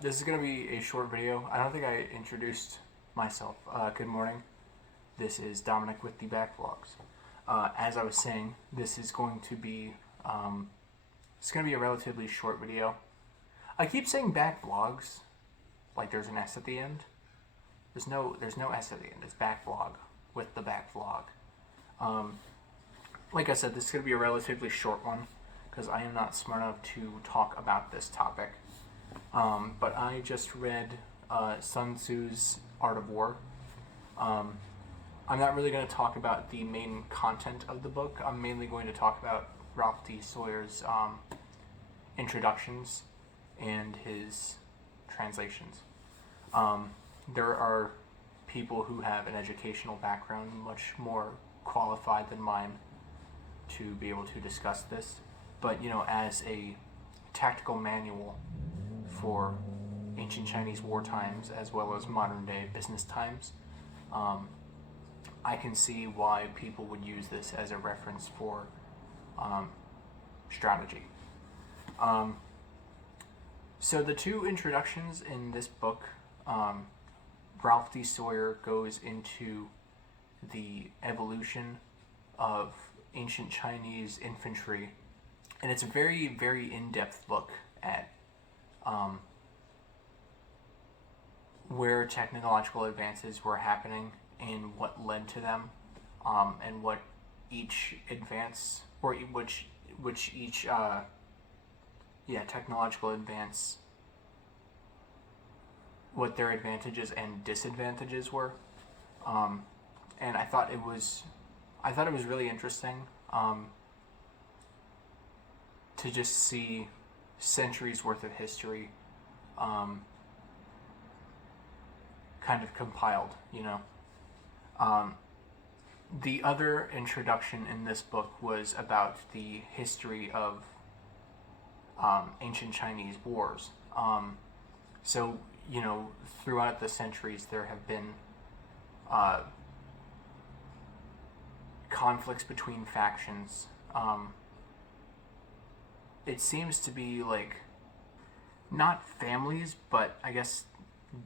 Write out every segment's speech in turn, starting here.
This is going to be a short video. I don't think I introduced myself. Good morning. This is Dominic with TheBackVlogs. As I was saying, this is going to be a relatively short video. I keep saying backvlogs, like there's an S at the end. There's no S at the end. It's backvlog with the backvlog. Like I said, this is going to be a relatively short one because I am not smart enough to talk about this topic. But I just read Sun Tzu's Art of War. I'm not really going to talk about the main content of the book. I'm mainly going to talk about Ralph D. Sawyer's introductions and his translations. There are people who have an educational background much more qualified than mine to be able to discuss this. But, as a tactical manual for ancient Chinese war times as well as modern day business times, I can see why people would use this as a reference for strategy. So the two introductions in this book, Ralph D. Sawyer goes into the evolution of ancient Chinese infantry, and it's a very, very in-depth look at where technological advances were happening and what led to them, and what each advance, or which each technological advance, what their advantages and disadvantages were. And I thought it was really interesting to just see centuries worth of history kind of compiled, The other introduction in this book was about the history of ancient Chinese wars. So, throughout the centuries there have been conflicts between factions. It seems to be like not families, but I guess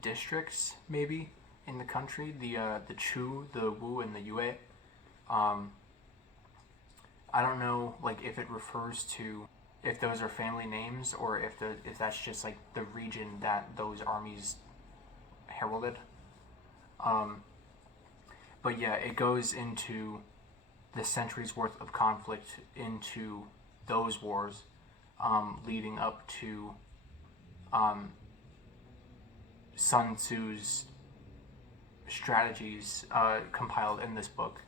districts maybe in the country. The Chu, the Wu, and the Yue. I don't know, like if it refers to if those are family names or if that's just like the region that those armies heralded. But yeah, it goes into the centuries worth of conflict into those wars, leading up to Sun Tzu's strategies compiled in this book,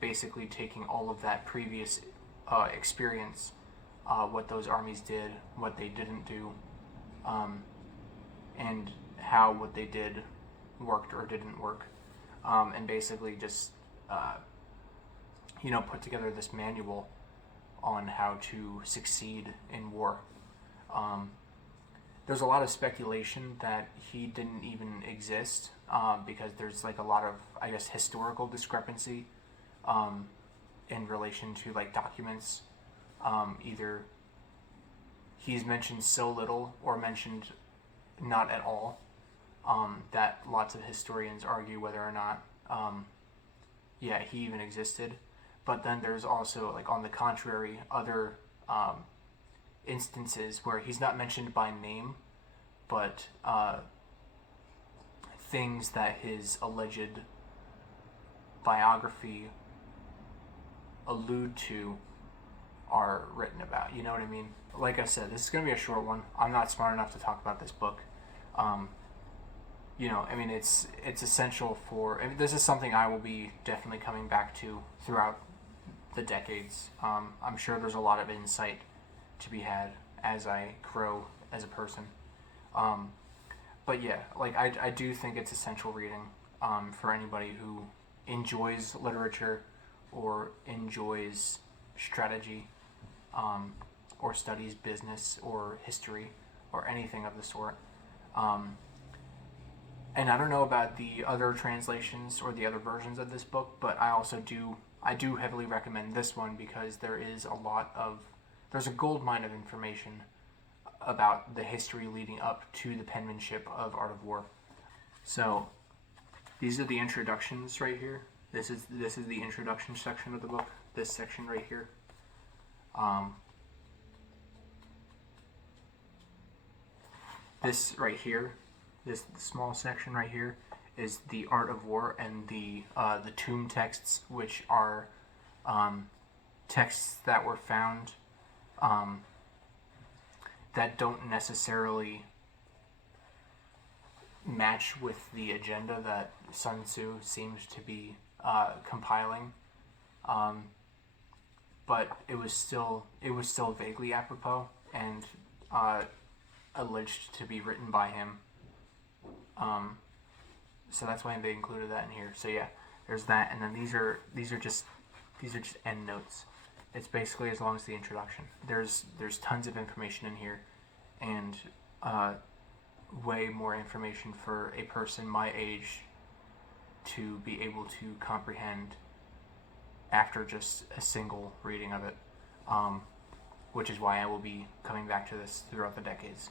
basically taking all of that previous experience, what those armies did, what they didn't do, and how what they did worked or didn't work, and basically just put together this manual on how to succeed in war. There's a lot of speculation that he didn't even exist, because there's like a lot of, I guess, historical discrepancy in relation to like documents. Either he's mentioned so little or mentioned not at all, that lots of historians argue whether or not he even existed. But then there's also, like, on the contrary, other instances where he's not mentioned by name, but things that his alleged biography allude to are written about. You know what I mean? Like I said, this is going to be a short one. I'm not smart enough to talk about this book. It's essential for... this is something I will be definitely coming back to throughout the decades. I'm sure there's a lot of insight to be had as I grow as a person. But yeah, like I do think it's essential reading for anybody who enjoys literature or enjoys strategy, or studies business or history or anything of the sort. And I don't know about the other translations or the other versions of this book, but I do heavily recommend this one because there's a gold mine of information about the history leading up to the penmanship of Art of War. So these are the introductions right here. This is the introduction section of the book. This section right here. This right here, this small section right here, is the Art of War and the tomb texts, which are texts that were found that don't necessarily match with the agenda that Sun Tzu seems to be compiling, but it was still vaguely apropos and alleged to be written by him. So that's why they included that in here. So yeah, there's that, and then these are just end notes. It's basically as long as the introduction. There's tons of information in here, and way more information for a person my age to be able to comprehend after just a single reading of it, which is why I will be coming back to this throughout the decades.